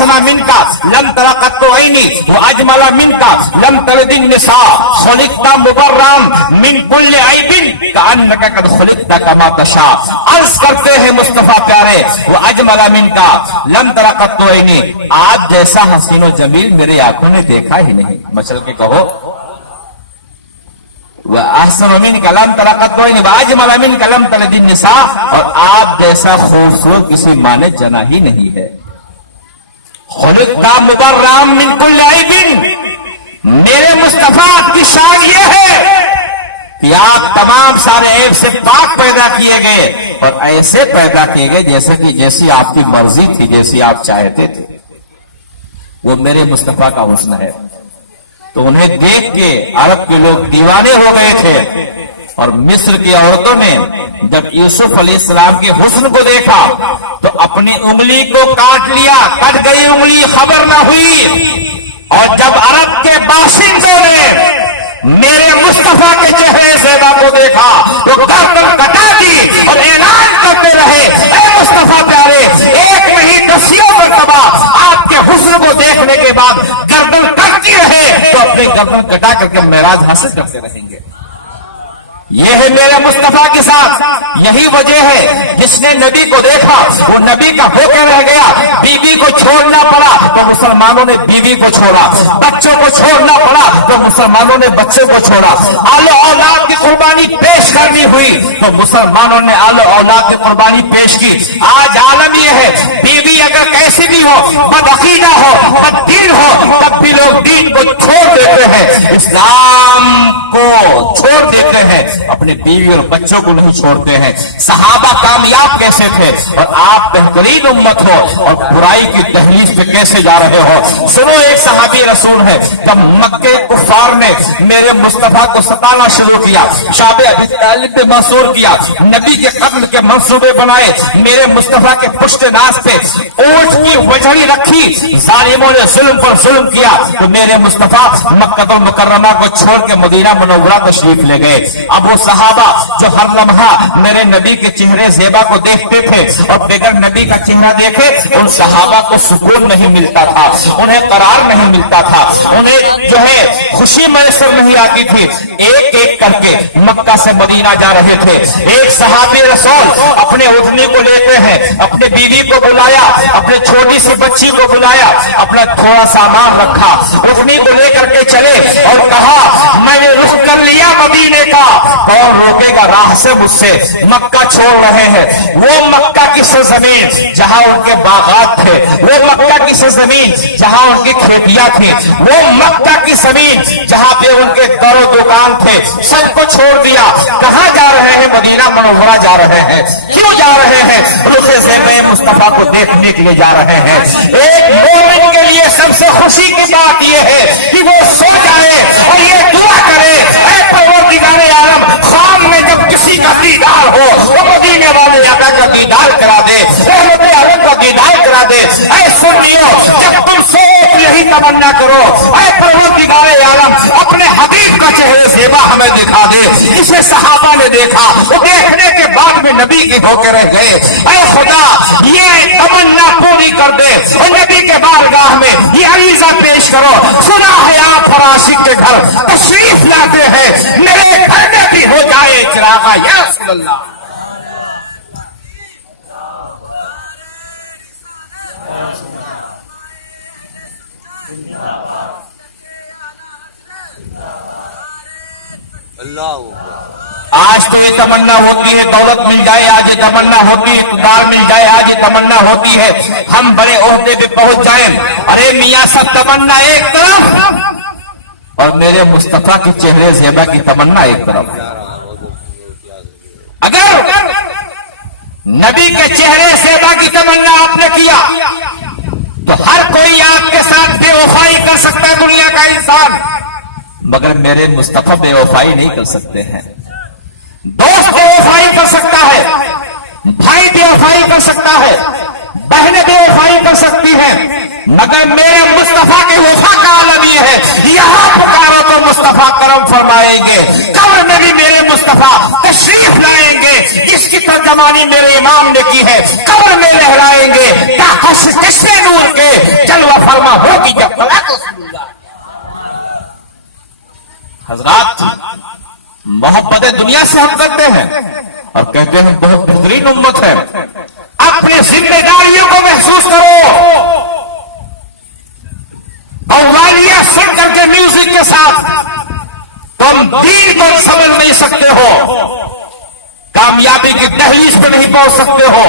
احسن Munk لم تر قط عینی واجمل منک لم تلد النساء خلقت مبرا من كل عیب کانک قد خلقت کما تشاء. عرض کرتے ہیں مصطفیٰ پیارے واجمل منک لم تر قط عینی، آپ جیسا حسین و جمیل میرے آنکھوں نے دیکھا ہی نہیں. مچل کے کہو وَأَحْسَنُ مِنْكَ لَمْ تَرَ قَطُّ عَيْنٌ وَأَجْمَلَ مِنْكَ لَمْ تَلِدِ النِّسَاءُ، اور آپ جیسا خوبصورت کسی ماں نے جنا ہی نہیں ہے. خُلِقْتَ مُبَرًّا مِنْ كُلِّ عَيْبٍ، میرے مصطفیٰ کی شان یہ ہے کہ آپ تمام سارے عیب سے پاک پیدا کیے گئے اور ایسے پیدا کیے گئے جیسے کہ جیسی آپ کی مرضی تھی، جیسی آپ چاہتے تھے. وہ میرے مصطفیٰ کا حسن ہے. تو انہیں دیکھ کے عرب کے لوگ دیوانے ہو گئے تھے، اور مصر کی عورتوں نے جب یوسف علیہ السلام کے حسن کو دیکھا تو اپنی انگلی کو کاٹ لیا، کٹ گئی انگلی خبر نہ ہوئی. اور جب عرب کے باشندوں نے میرے مصطفیٰ کے چہرے زیبا کو دیکھا تو گردن کٹا دی اور اعلان کرتے رہے اے مصطفیٰ پیارے، ایک نہیں دسیوں مرتبہ آپ کے حسن کو دیکھنے کے بعد گردن کٹتی رہے تو اپنی گردن کٹا کر کے معراج حاصل کرتے رہیں گے. یہ ہے میرے مصطفیٰ کے ساتھ. یہی وجہ ہے جس نے نبی کو دیکھا وہ نبی کا ہو کے رہ گیا. بیوی کو چھوڑنا پڑا تو مسلمانوں نے بیوی کو چھوڑا، بچوں کو چھوڑنا پڑا تو مسلمانوں نے بچوں کو چھوڑا. آل و اولاد کی قربانی پیش کرنی ہوئی تو مسلمانوں نے آل و اولاد کی قربانی پیش کی. آج عالم یہ ہے بیوی اگر کیسی بھی ہو، بدعقیدہ ہو، بددین ہو، تب بھی لوگ دین کو چھوڑ دیتے ہیں، اسلام کو چھوڑ دیتے ہیں، اپنے بیوی اور بچوں کو نہیں چھوڑتے ہیں. صحابہ کامیاب کیسے تھے اور آپ بہترین امت ہو اور برائی کی دہلیز پہ کیسے جا رہے ہو. سنو، ایک صحابی رسول ہے، جب مکے کفار نے میرے مصطفیٰ کو ستانا شروع کیا، شعب ابی طالب پہ منصور کیا، نبی کے قتل کے منصوبے بنائے، میرے مصطفیٰ کے پشت ناز پہ اونٹ کی وجڑی رکھی، ظالموں نے ظلم پر ظلم کیا تو میرے مصطفیٰ مکہ المکرمہ کو چھوڑ کے مدینہ منورہ تشریف لے گئے. اب وہ صحابہ جو ہر لمحہ میرے نبی کے چہرے زیبا کو دیکھتے تھے اور بغیر نبی کا چہرہ دیکھے ان صحابہ کو سکون نہیں ملتا تھا، انہیں قرار نہیں ملتا تھا، انہیں جو ہے خوشی میسر نہیں آتی تھی. ایک ایک کر کے مکہ سے مدینہ جا رہے تھے. ایک صحابی رسول اپنے اٹھنے کو لیتے ہیں، اپنے بیوی کو بلایا، اپنے چھوٹی سی بچی کو بلایا، اپنا تھوڑا سامان رکھا، اٹھنے کو لے کر کے چلے اور کہا میں نے رخ کر لیا مدینے کا، کون روکے گا راہ سے مجھ سے. مکہ چھوڑ رہے ہیں، وہ مکہ کی سرزمین جہاں ان کے باغات تھے، وہ مکہ کی سرزمین جہاں ان کی کھیتیاں تھیں، وہ مکہ کی زمین جہاں پہ ان کے در و دکان تھے، سب کو چھوڑ دیا. کہاں جا رہے ہیں؟ مدینہ منورہ جا رہے ہیں. کیوں جا رہے ہیں؟ رخ زیب مصطفیٰ کو دیکھنے کے لیے جا رہے ہیں. ایک مومن کے لیے سب سے خوشی کی بات یہ ہے کہ وہ سو جائے اور یہ دعا کرے اے پروردگار عالم، خواب میں جب کسی کا دیدار ہو وہ مدینے والے آقا کا دیدار کرا دے، رحمت عالم کا دیدار کرا دے. اے سنیو، جب تم سو یہی تمنا کرو اے پروردگار عالم اپنے حبیب کا چہرے زیبا ہمیں دکھا دے. اسے صحابہ نے دیکھا، وہ دیکھنے کے بعد میں نبی کی ہو کے رہ گئے. اے خدا، یہ تمنا پوری کر دے اور نبی کے بارگاہ میں یہ عریضہ پیش کرو. سنا ہے آپ فراشق کے گھر تشریف لاتے ہیں، میرے گھر میں بھی ہو جائے چراغا یا رسول اللہ. آج تو یہ تمنا ہوتی ہے دولت مل جائے، آج یہ تمنا ہوتی ہے اقتدار مل جائے، آج یہ تمنا ہوتی ہے ہم بڑے عہدے پہ پہنچ جائیں. ارے میاں، سب تمنا ایک طرف اور میرے مصطفیٰ کے چہرے زیبا کی تمنا ایک طرف. اگر نبی کے چہرے زیبا کی تمنا آپ نے کیا تو ہر کوئی آپ کے ساتھ بے وفائی کر سکتا ہے دنیا کا انسان، مگر میرے مصطفیٰ بے وفائی نہیں کر سکتے ہیں. دوست بے وفائی کر سکتا ہے، بھائی بے وفائی کر سکتا ہے، بہنیں بے وفائی کر سکتی ہیں، مگر میرے مصطفیٰ کی وفا کا عالم یہ ہے یہاں پکارو تو مصطفیٰ کرم فرمائیں گے، قبر میں بھی میرے مصطفیٰ تشریف لائیں گے. جس کی ترجمانی میرے امام نے کی ہے، قبر میں لہرائیں گے کیا حسن کس نور کے حضرات محبت دنیا سے ہم کرتے ہیں اور کہتے ہیں بہت بہترین امت ہے. اپنی ذمہ داریوں کو محسوس کرو. قوالیاں سن کر کے میوزک کے ساتھ تم دین کو سمجھ نہیں سکتے ہو, کامیابی کی دہلیز پہ نہیں پہنچ سکتے ہو.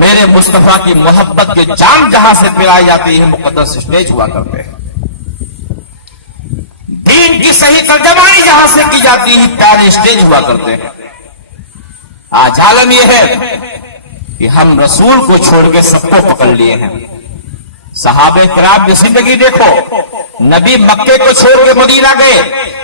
میرے مصطفیٰ کی محبت کے جام جہاں سے پلائی جاتی ہے مقدس اسٹیج ہوا کرتے ہیں. دین کی صحیح ترجمانی جہاں سے کی جاتی ہے پیارے اسٹیج ہوا کرتے ہیں. آج عالم یہ ہے کہ ہم رسول کو چھوڑ کے سب کو پکڑ لیے ہیں. صحابہ کرام کی زندگی دیکھو, نبی مکے کو چھوڑ کے مدینہ گئے.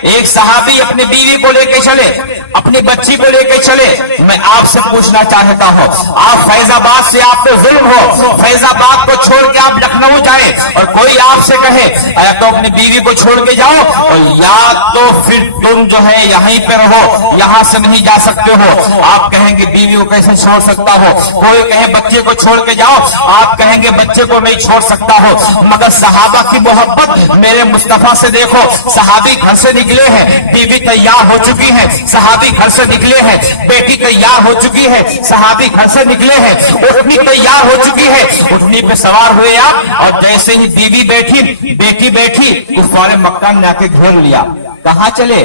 ایک صحابی اپنی بیوی کو لے کے چلے, اپنی بچی کو لے کے چلے. میں آپ سے پوچھنا چاہتا ہوں, آپ فیض آباد سے آپ کو ظلم ہو, فیض آباد کو چھوڑ کے آپ لکھنؤ جائیں اور کوئی آپ سے کہے یا تو اپنی بیوی کو چھوڑ کے جاؤ اور یا تو پھر تم جو ہے یہیں پہ رہو, یہاں سے نہیں جا سکتے ہو. آپ کہیں گے بیوی کو کیسے چھوڑ سکتا ہو. کوئی کہے بچے کو چھوڑ کے جاؤ, آپ کہیں گے بچے کو نہیں چھوڑ سکتا ہو. مگر صحابہ کی محبت میرے مصطفیٰ سے دیکھو. صحابی گھر سے نکلے ہیں, بیوی تیار ہو چکی ہے. صحابی گھر سے نکلے ہیں, بیٹی تیار ہو چکی ہے. صحابی گھر سے نکلے ہیں, اٹھنی تیار ہو چکی ہے. اٹھنی پہ سوار ہوئے آپ, اور جیسے ہی بیوی بیٹھی, بیٹی بیٹھی, کفار مکہ نے آ کے گھیر لیا. کہاں چلے؟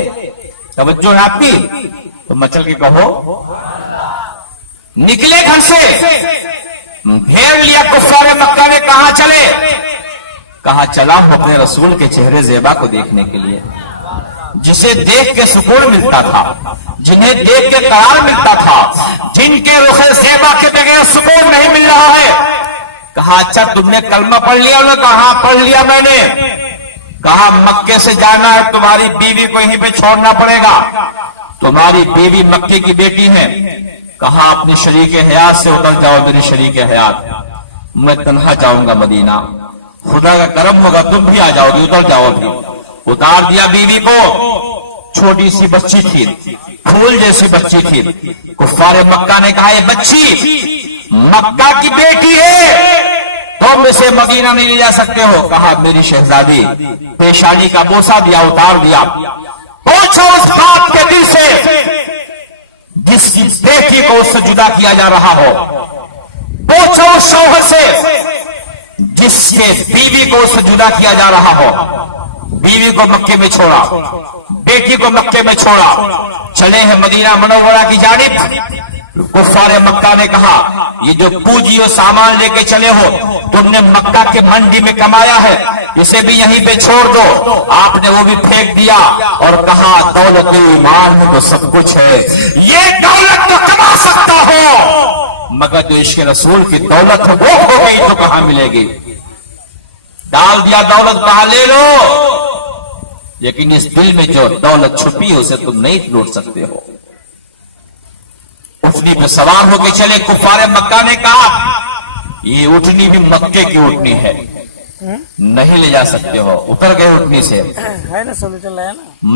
توجہ آپ کی تو مچل کے کہو, نکلے گھر سے, گھیر لیا کفار مکہ نے. کہاں چلے؟ کہاں چلا ہوں اپنے رسول کے چہرے زیبا کو دیکھنے کے لیے, جسے دیکھ کے سکون ملتا تھا, جنہیں دیکھ کے قرار ملتا تھا, جن کے رخ زیبا کے بغیر سکون نہیں مل رہا ہے. کہا اچھا تم نے کلمہ پڑھ لیا؟ انہوں نے کہا ہاں پڑھ لیا میں نے. کہا مکے سے جانا ہے, تمہاری بیوی کو یہیں پہ چھوڑنا پڑے گا. تمہاری بیوی مکے کی بیٹی ہے. کہا اپنی شریک حیات سے اتر جاؤ میری شریک حیات, میں تنہا جاؤں گا مدینہ. خدا کا کرم ہوگا تم بھی آ جاؤ گی, اتر جاؤ گی. اتار دیا بیوی کو. چھوٹی سی بچی تھی, پھول جیسی بچی تھی. کفار مکہ نے کہا یہ بچی مکہ کی بیٹی ہے, تم اسے مدینہ نہیں لے جا سکتے ہو. کہا میری شہزادی. پیشانی کا بوسہ دیا, اتار دیا. پوچھو اس باپ کے دل سے جس کی بیٹی کو اس سے جدا کیا جا رہا ہو. پوچھو اس شوہر سے جس کے بیوی کو اس سے جدا کیا جا رہا ہو. بیوی کو مکے میں چھوڑا, بیٹی کو مکے میں چھوڑا, چلے ہیں مدینہ منورہ کی جانب. کفار مکہ نے کہا یہ جو پوجی اور سامان لے کے چلے ہو تم نے مکہ کے منڈی میں کمایا ہے, اسے بھی یہیں پہ چھوڑ دو. آپ نے وہ بھی پھینک دیا اور کہا دولت ایمان میں تو سب کچھ ہے, یہ دولت تو کما سکتا ہو مگر جو عشق رسول کی دولت ہے وہ ہو گئی تو کہاں ملے گی. ڈال دیا دولت, کہا لے لو, لیکن اس دل میں جو دولت چھپی ہے اسے تم نہیں لوٹ سکتے ہو. اٹھنی پہ سوار ہو کے چلے. کفار مکہ نے کہا یہ اٹھنی بھی مکے کی اٹھنی ہے, نہیں لے جا سکتے ہو. اتر گئے اٹھنی سے.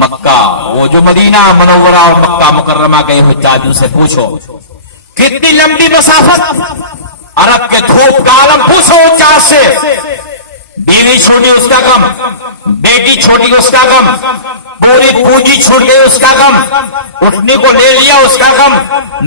مکہ وہ جو مدینہ منورہ اور مکہ مکرمہ گئے ہوئے تاجوں سے پوچھو کتنی لمبی مسافت. عرب کے دھوپ کا عالم پوچھو چار سے. بیوی چھوٹی اس کا غم, بیٹی چھوٹی اس کا غم, پوری پونجی چھوٹ گئی اس کا غم, اٹھنے کو لے لیا اس کا غم.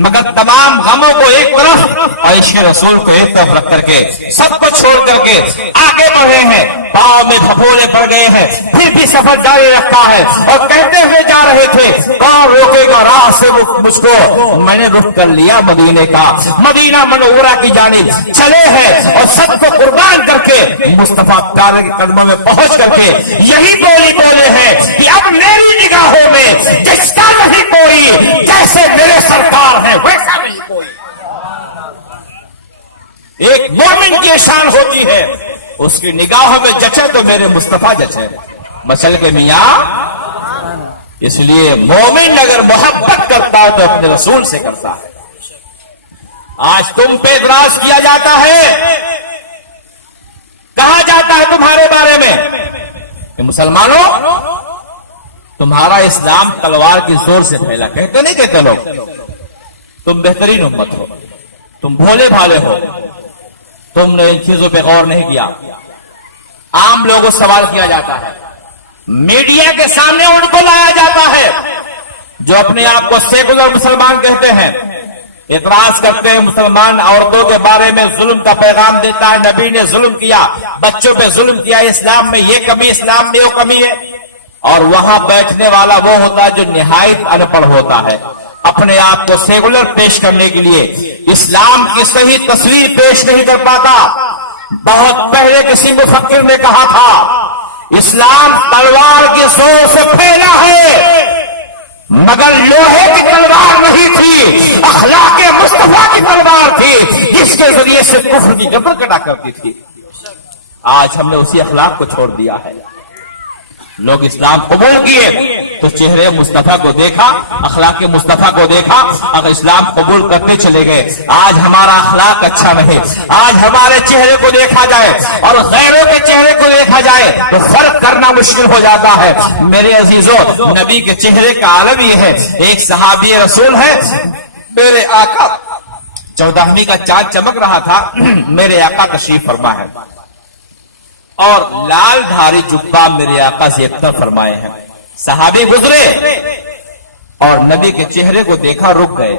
مگر تمام غموں کو ایک طرف اور عشق رسول کو ایک طرف رکھ کر کے سب کو چھوڑ کر کے آگے بڑھے ہیں. پاؤں میں پھپھولے پڑ گئے ہیں, پھر بھی سفر جاری رکھا ہے اور کہتے ہوئے جا رہے تھے کون روکے گا راہ سے مجھ کو. میں نے رخ کر لیا مدینے کا, مدینہ منورہ کی جانب چلے ہیں اور سب کو قربان کر کے مصطفیٰ پیارے کے قدموں میں پہنچ کر کے یہی بولی بولے ہیں کہ اب میری نگاہوں میں جس کا نہیں کوئی, جیسے میرے سرکار ہے ویسا نہیں کوئی. ایک مومن کی شان ہوتی ہے اس کی نگاہوں میں جچے تو میرے مصطفیٰ جچے. مچل کے میاں اس لیے مومن اگر محبت کرتا ہے تو اپنے رسول سے کرتا ہے. آج تم پہ اعتراض کیا جاتا ہے, کہا جاتا ہے تمہارے بارے میں کہ مسلمانوں تمہارا اسلام تلوار کی زور سے پھیلا. کہتے نہیں کہتے لوگ تم بہترین امت ہو, تم بھولے بھالے ہو, تم نے ان چیزوں پہ غور نہیں کیا. عام لوگوں سے سوال کیا جاتا ہے میڈیا کے سامنے ان کو لایا جاتا ہے جو اپنے آپ کو سیکولر مسلمان کہتے ہیں، اعتراض کرتے ہیں مسلمان عورتوں کے بارے میں ظلم کا پیغام دیتا ہے، نبی نے ظلم کیا، بچوں پہ ظلم کیا، اسلام میں یہ کمی، اسلام میں وہ کمی ہے، اور وہاں بیٹھنے والا وہ ہوتا ہے جو نہایت ان پڑھ ہوتا ہے، اپنے آپ کو سیکولر پیش کرنے کے لیے اسلام کی صحیح تصویر پیش نہیں کر پاتا۔ بہت پہلے کسی مفکر نے کہا تھا، اسلام تلوار کی زور سے پھیلا ہے مگر لوہے کی تلوار نہیں تھی، اخلاق مصطفیٰ کی تلوار تھی جس کے ذریعے سے کفر کی گردن کٹا کرتی تھی۔ آج ہم نے اسی اخلاق کو چھوڑ دیا ہے۔ لوگ اسلام قبول کیے تو چہرے مصطفیٰ کو دیکھا، اخلاق مصطفیٰ کو دیکھا، اگر اسلام قبول کرتے چلے گئے۔ آج ہمارا اخلاق اچھا رہے، آج ہمارے چہرے کو دیکھا جائے اور غیروں کے چہرے کو دیکھا جائے تو فرق کرنا مشکل ہو جاتا ہے۔ میرے عزیزوں، نبی کے چہرے کا عالم یہ ہے، ایک صحابی رسول ہے، میرے آقا 14ویں کا چاند چمک رہا تھا، میرے آقا تشریف فرما ہے اور لال دھاری جبہ میرے آقا زیبتر فرمائے ہیں۔ صحابی گزرے اور نبی کے چہرے کو دیکھا، رک گئے۔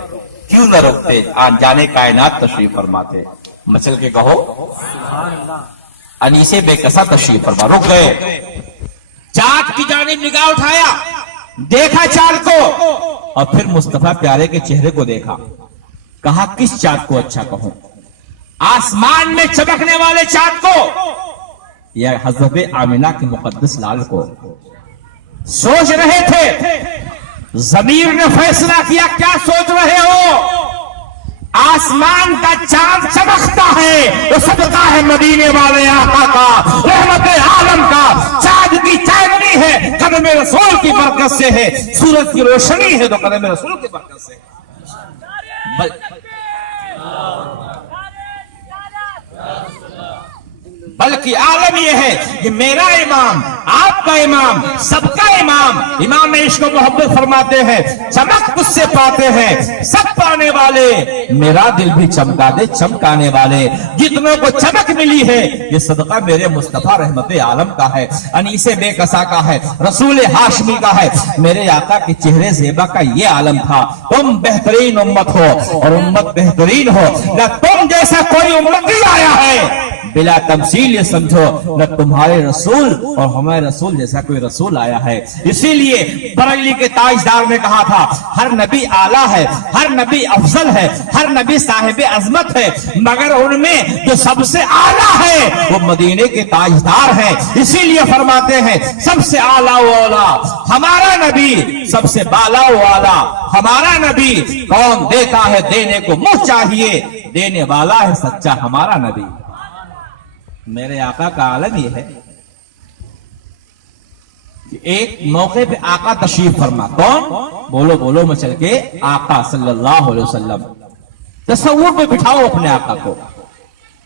کیوں نہ رکتے؟ آن جانے کائنات تشریف فرماتے۔ مچل کے کہو انیسے بے کسا تشریف فرما، رک گئے، چاند کی جانب نگاہ اٹھایا، دیکھا چاند کو اور پھر مصطفیٰ پیارے کے چہرے کو دیکھا، کہا کس چاند کو اچھا کہوں، آسمان میں چمکنے والے چاند کو یا حضرت آمنہ کے مقدس لال کو؟ سوچ رہے تھے، ضمیر نے فیصلہ کیا، کیا سوچ رہے ہو؟ آسمان کا چاند چمکتا ہے تو صدقہ ہے مدینے والے آقا کا، رحمت عالم کا، چاند کی چاندنی ہے قدم رسول کی برکت سے ہے، سورج کی روشنی ہے تو قدم رسول کی برکت سے ہے۔ بلکہ عالم یہ ہے کہ میرا امام، آپ کا امام، سب کا امام، امام عشق و محبت فرماتے ہیں، چمک تجھ سے پاتے ہیں سب پانے والے، میرا دل بھی چمکا دے چمکانے والے، جتنوں کو چمک ملی ہے یہ صدقہ میرے مصطفیٰ رحمت عالم کا ہے، انیسے بے کسا کا ہے، رسول ہاشمی کا ہے۔ میرے آقا کے چہرے زیبا کا یہ عالم تھا، تم بہترین امت ہو اور امت بہترین ہو، نہ تم جیسا کوئی امت نہیں آیا ہے، بلا تمثیل یہ سمجھو نہ تمہارے رسول اور ہمارے رسول جیسا کوئی رسول آیا ہے۔ اسی لیے بریلی کے تاجدار نے کہا تھا، ہر نبی اعلیٰ ہے، ہر نبی افضل ہے، ہر نبی صاحب عظمت ہے، مگر ان میں جو سب سے اعلیٰ ہے وہ مدینے کے تاجدار ہیں۔ اسی لیے فرماتے ہیں سب سے اعلیٰ و اولیٰ ہمارا نبی، سب سے بالا و اعلیٰ ہمارا نبی، کون دیتا ہے دینے کو منہ چاہیے، دینے والا ہے سچا ہمارا نبی۔ میرے آقا کا عالم یہ ہے کہ ایک موقع پہ آقا تشریف فرما، کون؟ بولو بولو مچل کے، آقا صلی اللہ علیہ وسلم۔ تصور پہ بٹھاؤ اپنے آقا کو،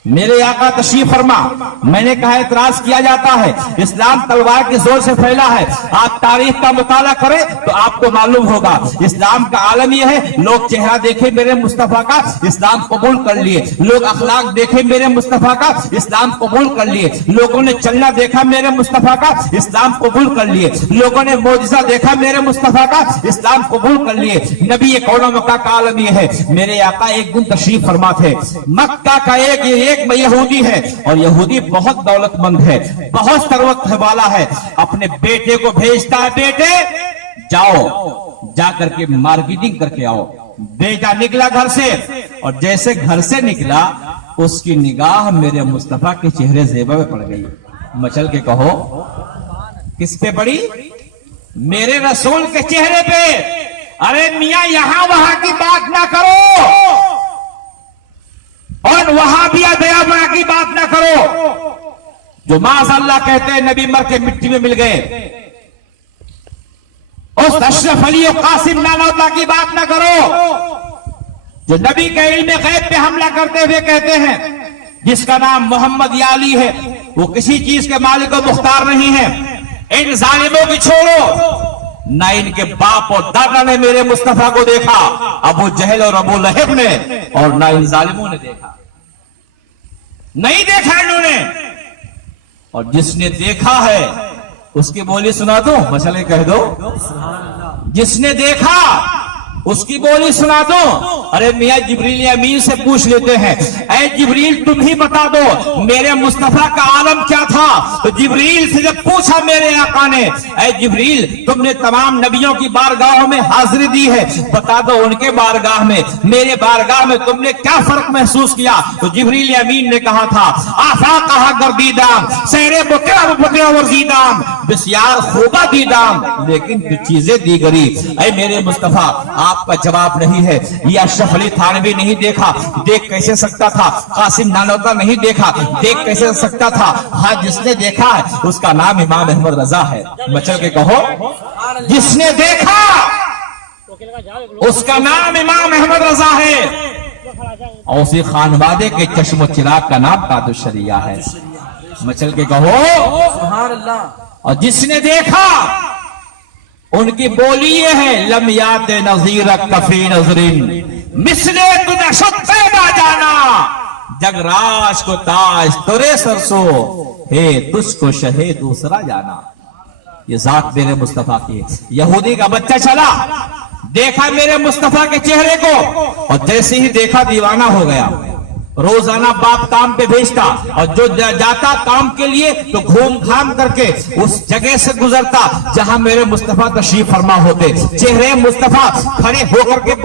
میرے آقا تشریف فرما۔ میں نے کہا اعتراض کیا جاتا ہے، اسلام تلوار کے زور سے پھیلا ہے، آپ تاریخ کا مطالعہ کریں تو آپ کو معلوم ہوگا اسلام کا عالم یہ ہے، لوگ چہرہ دیکھے میرے مصطفیٰ کا اسلام قبول کر لیے، لوگ اخلاق دیکھے میرے مصطفیٰ کا اسلام قبول کر لیے، لوگوں نے چلنا دیکھا میرے مصطفیٰ کا اسلام قبول کر لیے، لوگوں نے معجزہ دیکھا میرے مصطفیٰ کا اسلام قبول کر لیے۔ نبی کون و مکہ کا عالم یہ ہے، میرے آقا ایک دن تشریف فرما تھے، مکہ کا ایک یہودی ہے اور یہودی بہت دولت مند ہے، بہت ثروت والا ہے، اپنے بیٹے کو بھیجتا ہے، بیٹے جاؤ جا کر کے مارکیٹنگ کر کے آؤ۔ بیٹا نکلا گھر سے اور جیسے گھر سے نکلا اس کی نگاہ میرے مصطفیٰ کے چہرے زیبا میں پڑ گئی۔ مچل کے کہو کس پہ پڑی؟ میرے رسول کے چہرے پہ۔ ارے میاں یہاں وہاں کی بات نہ کرو اور وہاں بھی دیابنا کی بات نہ کرو، جو معاذ اللہ کہتے ہیں نبی مر کے مٹی میں مل گئے، اس اشرف علی و قاسم نانوتا کی بات نہ کرو، جو نبی کے علم غیب پہ حملہ کرتے ہوئے کہتے ہیں جس کا نام محمد یا علی ہے وہ کسی چیز کے مالک و مختار نہیں ہے۔ ان ظالموں کی چھوڑو، نہ ان کے باپ اور دادا نے میرے مصطفیٰ کو دیکھا، ابو جہل اور ابو لہب نے، اور نہ ان ظالموں نے دیکھا، نہیں دیکھا انہوں نے، اور جس نے دیکھا ہے اس کی بولی سنا دو، مسئلے کہہ دو. جس نے دیکھا اس کی بولی سنا دو. ارے میاں جبریل امین سے پوچھ لیتے ہیں، اے جبریل تم ہی بتا دو میرے مصطفیٰ کا عالم کیا تھا. تو جبریل سے جب پوچھا میرے آقا نے، اے جبریل تم نے تمام نبیوں کی بارگاہوں میں حاضری دی ہے، بتا دو ان کے بارگاہ میں میرے بارگاہ میں تم نے کیا فرق محسوس کیا. تو جبریل امین نے کہا تھا، آفاقہ گردیدام سیرے بکیا ورزیدام بسیار خوبہ دیدام لیکن کچھ چیزیں دیگری. اے میرے مصطفیٰ آپ کا جواب نہیں ہے. یہ اشرف علی تھانوی نہیں دیکھا، دیکھ کیسے سکتا تھا. قاسم نانوتہ نہیں دیکھا، دیکھ کیسے سکتا تھا. ہاں جس نے دیکھا ہے اس کا نام امام احمد رضا ہے. مچل کے کہو، جس نے دیکھا اس کا نام امام احمد رضا ہے. اور اسی خانوادے کے چشم و چراغ کا نام قادر الشریعہ ہے. مچل کے کہو سبحان اللہ. اور جس نے دیکھا ان کی بولی یہ ہے، لم یات نظیر کفی نظرین مثلے تو نشد پیدا جانا جگ راج کو تاج ترے سرسو ہے تجھ کو شہ دوسرا جانا. یہ ذات میرے مصطفیٰ کی. یہودی کا بچہ چلا، دیکھا میرے مصطفیٰ کے چہرے کو اور جیسے ہی دیکھا دیوانہ ہو گیا. روزانہ باپ کام پہ بھیجتا اور جو جاتا کام کے لیے تو گھوم گھام کر کے اس جگہ سے گزرتا جہاں میرے مصطفیٰ تشریف فرما ہوتے. چہرے مصطفیٰ کھڑے ہو کر کے